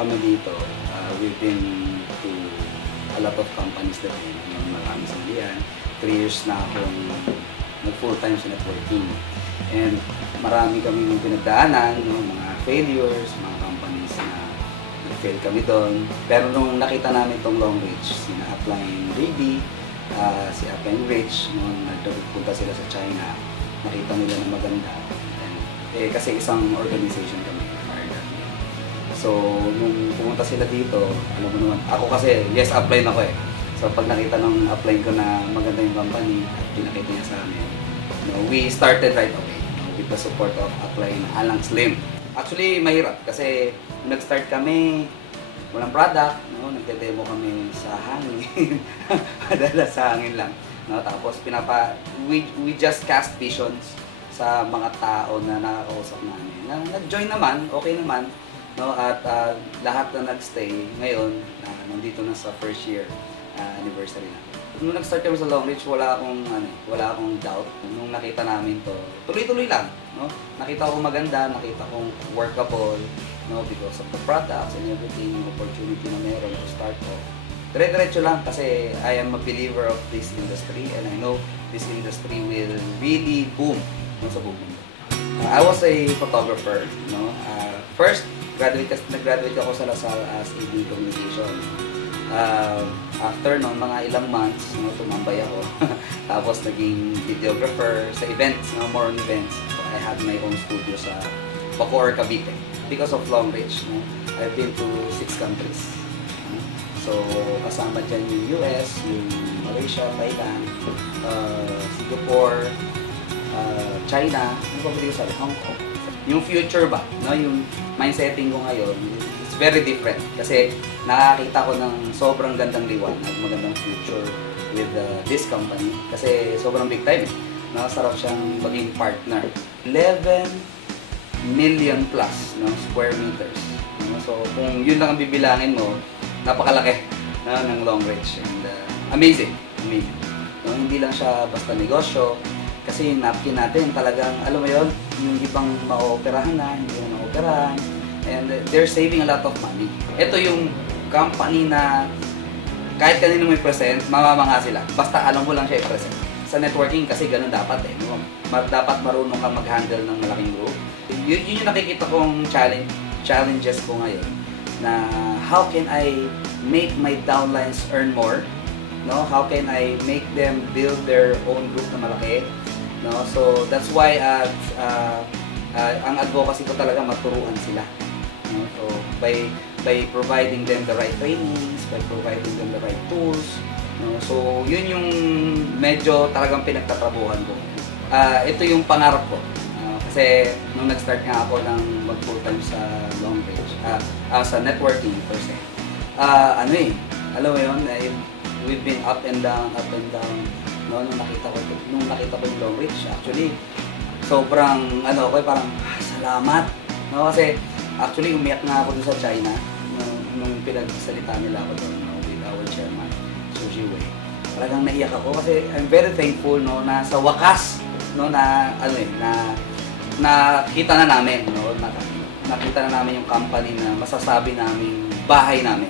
kami dito, we've been to a lot of companies na din. Marami sa diyan. 3 years na akong nag-full-time sa networking. And marami kami pinagdaanan, no, mga failures, mga companies na nag-fail kami doon. Pero nung nakita namin itong Long Reach, sina Upline Baby, si Upline Rich, nung nagpunta sila sa China, nakita nila na maganda. And, kasi isang organization kami. So, nung pumunta sila dito, alam mo naman, ako kasi, yes, upline ako eh. So, pag nakita ng upline ko na maganda yung company at pinakita niya sa amin, we started right away with the support of upline Alang Slim. Actually, mahirap kasi nag-start kami, walang product, no? Nagde-demo kami sa hangin, madalas sa hangin lang. No? Tapos, we just cast visions sa mga tao na nakakausap namin. Nag-join naman, okay naman. No, at lahat na nagstay ngayon, nandito na sa first year anniversary na. Nung nag-start kami sa Long Reach, wala akong doubt. Nung nakita namin to, tuloy-tuloy lang. No? Nakita ko maganda, nakita kong workable, no, because of the products and everything, yung opportunity na meron to start ko. Dire-diretso lang kasi I am a believer of this industry and I know this industry will really boom, no, sa buong mundo. I was a photographer, no. First, nag-graduate ako sa LaSalle as AV Communication. After noon, mga ilang months, no, tumambay ako. Tapos naging videographer sa events, no, more on events. So, I had my own studio sa Bacoor, Cavite. Because of Long Reach, no, I've been to 6 countries. So, kasama dyan yung US, yung Malaysia, Thailand, Singapore, China, yung pabili sa Hong Kong. Yung future ba, no, yung mindsetting ko ngayon, it's very different. Kasi nakakita ko ng sobrang gandang liwanag, magandang future with this company. Kasi sobrang big time. Nakasarap siyang maging partner. 11 million plus, no, square meters. No? So kung yun lang ang bibilangin mo, napakalaki, no, ng Long Reach. And amazing, amazing. No, hindi lang siya basta negosyo. Kasi yung napkin natin talagang, alam mo yun, yung ibang ma-operahan na, hindi na ma-operahan. And they're saving a lot of money. Ito yung company na kahit kanino may present, mamamanga sila. Basta alam mo lang siya i-present. Sa networking kasi ganun dapat eh. No? Dapat marunong ka mag-handle ng malaking group. Yun yung nakikita kong challenges ko ngayon. Na how can I make my downlines earn more? No? How can I make them build their own group na malaki? No, so that's why ang advocacy ko talaga maturuan sila. No? So by providing them the right trainings, by providing them the right tools. No? So yun yung medyo talagang pinagtatrabuhan ko. Ito yung pangarap ko. Kasi nung nag-start nga ako ng mag-full-time sa Long Reach, sa networking per se. Alam mo yun, we've been up and down. No, nung nakita ko yung Long Reach, actually, sobrang, parang, salamat. No, kasi, actually, umiyak nga ako dun sa China, nung pinagsalita nila ako doon, no, with our chairman, Suji Wei. Talagang naiyak ako kasi I'm very thankful, no, na sa wakas, no, nakita na namin, no, nakita na namin yung company na masasabi namin bahay namin.